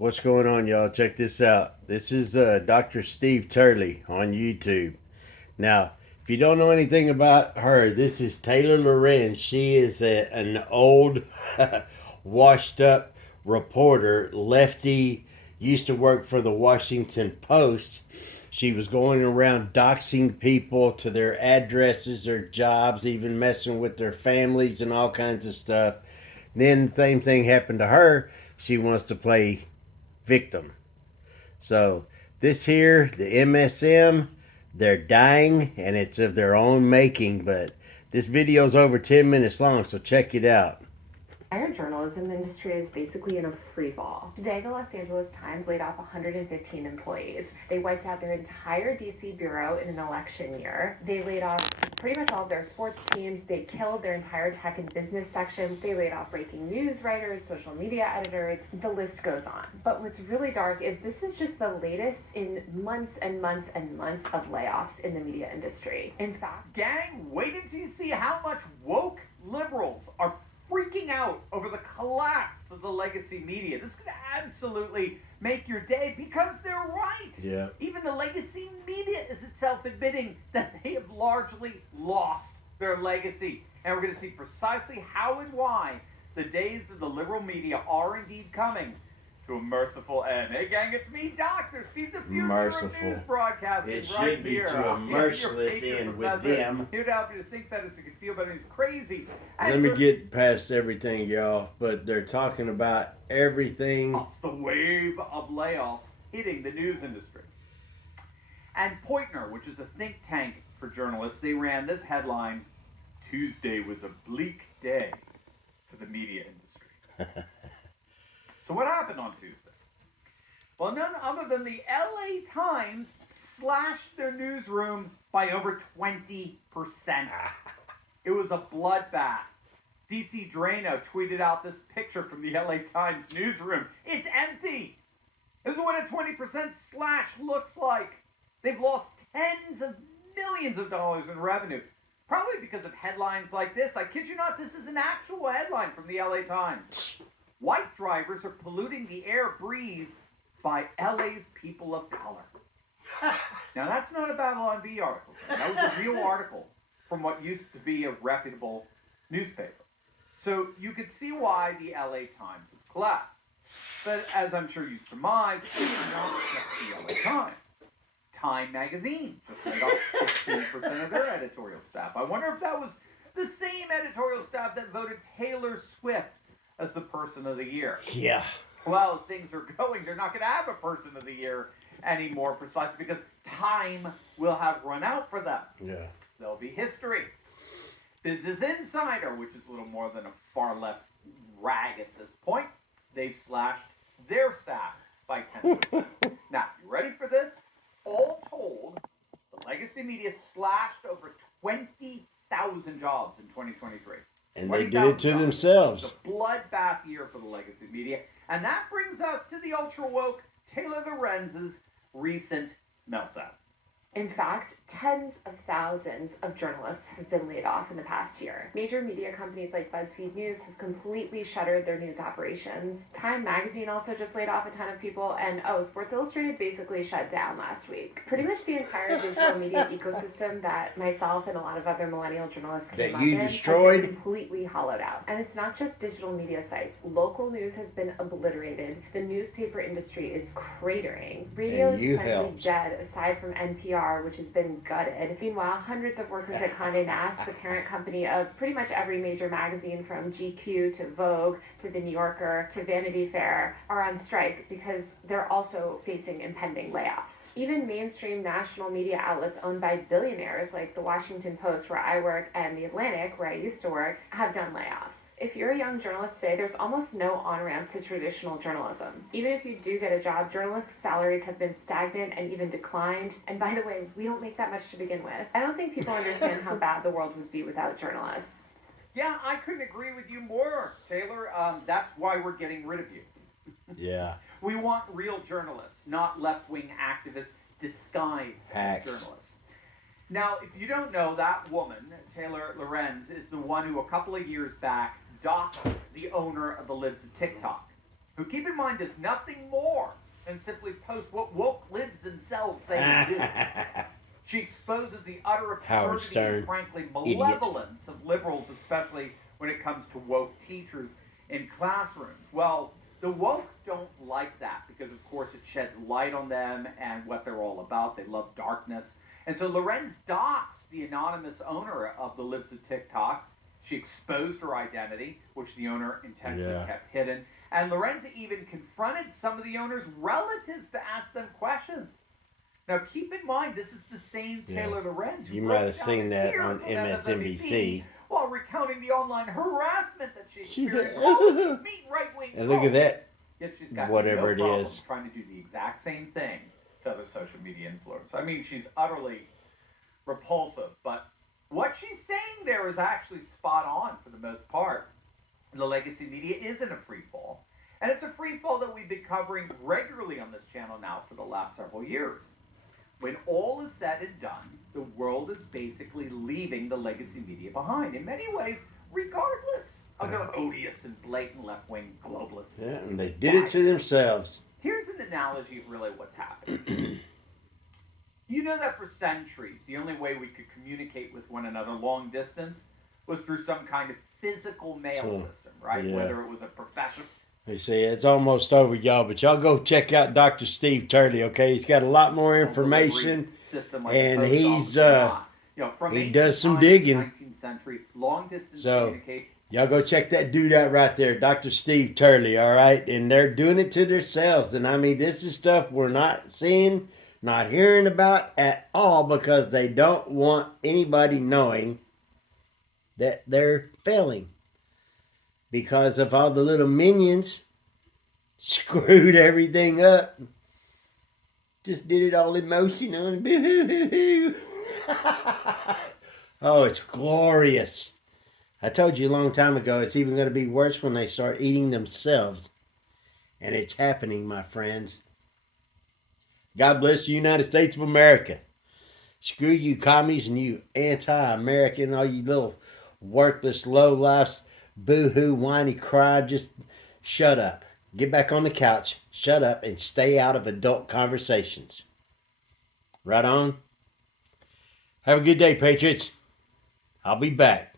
What's going on, y'all? Check this out. This is Dr. Steve Turley on YouTube. Now, if you don't know anything about her, this is Taylor Lorenz. She is an old, washed up reporter, lefty, used to work for the Washington Post. She was going around doxing people to their addresses, their jobs, even messing with their families and all kinds of stuff. Then, same thing happened to her. She wants to play victim. So this here, the MSM, they're dying and it's of their own making, but this video is over 10 minutes long, so check it out. Our journalism industry is basically in a free fall. Today, the Los Angeles Times laid off 115 employees. They wiped out their entire DC bureau in an election year. They laid off pretty much all of their sports teams. They killed their entire tech and business section. They laid off breaking news writers, social media editors. The list goes on. But what's really dark is this is just the latest in months and months and months of layoffs in the media industry. In fact, gang, wait until you see how much woke liberals are freaking out over the collapse of the legacy media. This could absolutely make your day because they're right. Yeah. Even the legacy media is itself admitting that they have largely lost their legacy. And we're going to see precisely how and why the days of the liberal media are indeed coming to a merciful end. Hey, gang, it's me, Dr. Steve, the future Merciful. of news broadcasting. It right should be here. to a merciless Your end with professor. them. Here to help you to think better so you can feel better. It's crazy. Let me get past everything, y'all, but they're talking about everything. It's the wave of layoffs hitting the news industry. And Poitner, which is a think tank for journalists, they ran this headline: Tuesday was a bleak day for the media industry. So what happened on Tuesday? Well, none other than the LA Times slashed their newsroom by over 20%. It was a bloodbath. DC Drano tweeted out this picture from the LA Times newsroom. It's empty. This is what a 20% slash looks like. They've lost tens of millions of dollars in revenue. Probably because of headlines like this. I kid you not, this is an actual headline from the LA Times. White drivers are polluting the air breathed by LA's people of color. Now, that's not a Babylon Bee article. That was a real article from what used to be a reputable newspaper. So you could see why the LA Times has collapsed. But as I'm sure you surmise, it's not just the LA Times. Time magazine just laid off 15% of their editorial staff. I wonder if that was the same editorial staff that voted Taylor Swift as the person of the year. Yeah. Well, as things are going, they're not going to have a person of the year anymore, precisely because time will have run out for them. Yeah. There'll be history. Business Insider, which is a little more than a far left rag at this point, they've slashed their staff by 10%. Now, you ready for this? All told, the legacy media slashed over 20,000 jobs in 2023. And they did it to themselves. It's a bloodbath year for the legacy media. And that brings us to the ultra woke Taylor Lorenz's recent meltdown. in fact, tens of thousands of journalists have been laid off in the past year. Major media companies like BuzzFeed News have completely shuttered their news operations. Time magazine also just laid off a ton of people, and Sports Illustrated basically shut down last week. Pretty much the entire digital media ecosystem that myself and a lot of other millennial journalists came up in has been completely hollowed out. And it's not just digital media sites. Local news has been obliterated. The newspaper industry is cratering. Radio is essentially dead, aside from NPR, which has been gutted. Meanwhile, hundreds of workers at Condé Nast, the parent company of pretty much every major magazine from GQ to Vogue to The New Yorker to Vanity Fair, are on strike because they're also facing impending layoffs. Even mainstream national media outlets owned by billionaires like the Washington Post, where I work, and The Atlantic, where I used to work, have done layoffs. If you're a young journalist today, there's almost no on-ramp to traditional journalism. Even if you do get a job, journalists' salaries have been stagnant and even declined. And by the way, we don't make that much to begin with. I don't think people understand how bad the world would be without journalists. Yeah, I couldn't agree with you more, Taylor. That's why we're getting rid of you. Yeah. We want real journalists, not left-wing activists disguised as journalists. Now, if you don't know, that woman, Taylor Lorenz, is the one who a couple of years back doxed the owner of the Libs of TikTok, who, keep in mind, does nothing more than simply post what woke libs themselves say and do. She exposes the utter absurdity and, frankly, malevolence of liberals, especially when it comes to woke teachers in classrooms. Well, the woke don't like that because, of course, it sheds light on them and what they're all about. They love darkness. And so Lorenz doxed the anonymous owner of the libs of TikTok. She exposed her identity, which the owner intentionally kept hidden. And Lorenz even confronted some of the owner's relatives to ask them questions. Now, keep in mind, this is the same Taylor Lorenz. You might have seen that on MSNBC. While recounting the online harassment that she experienced. Meet right-wing and look at that. Yet she's got whatever no it is. trying to do the exact same thing to other social media influencers. I mean, she's utterly repulsive. But what she's saying there is actually spot on for the most part. The legacy media isn't a free fall. And it's a free fall that we've been covering regularly on this channel now for the last several years. When all is said and done, the world is basically leaving the legacy media behind, in many ways, regardless of their odious and blatant left-wing globalist. Yeah, and they did it to themselves. Here's an analogy of really what's happening. You know that for centuries, the only way we could communicate with one another long distance was through some kind of physical mail system, right? Yeah. Whether it was a professional... You see, it's almost over, y'all, but y'all go check out Dr. Steve Turley, okay? He's got a lot more information, and he's he does some digging. So y'all go check that dude out right there, Dr. Steve Turley, all right? And they're doing it to themselves, and I mean, this is stuff we're not seeing, not hearing about at all, because they don't want anybody knowing that they're failing. Because of all the little minions screwed everything up. Just did it all emotional. Oh, it's glorious. I told you a long time ago, it's even going to be worse when they start eating themselves. And it's happening, my friends. God bless the United States of America. Screw you commies and you anti-American, all you little worthless low-lifes. Boo-hoo, whiny, cry, just shut up. Get back on the couch, shut up, and stay out of adult conversations. Right on? Have a good day, Patriots. I'll be back.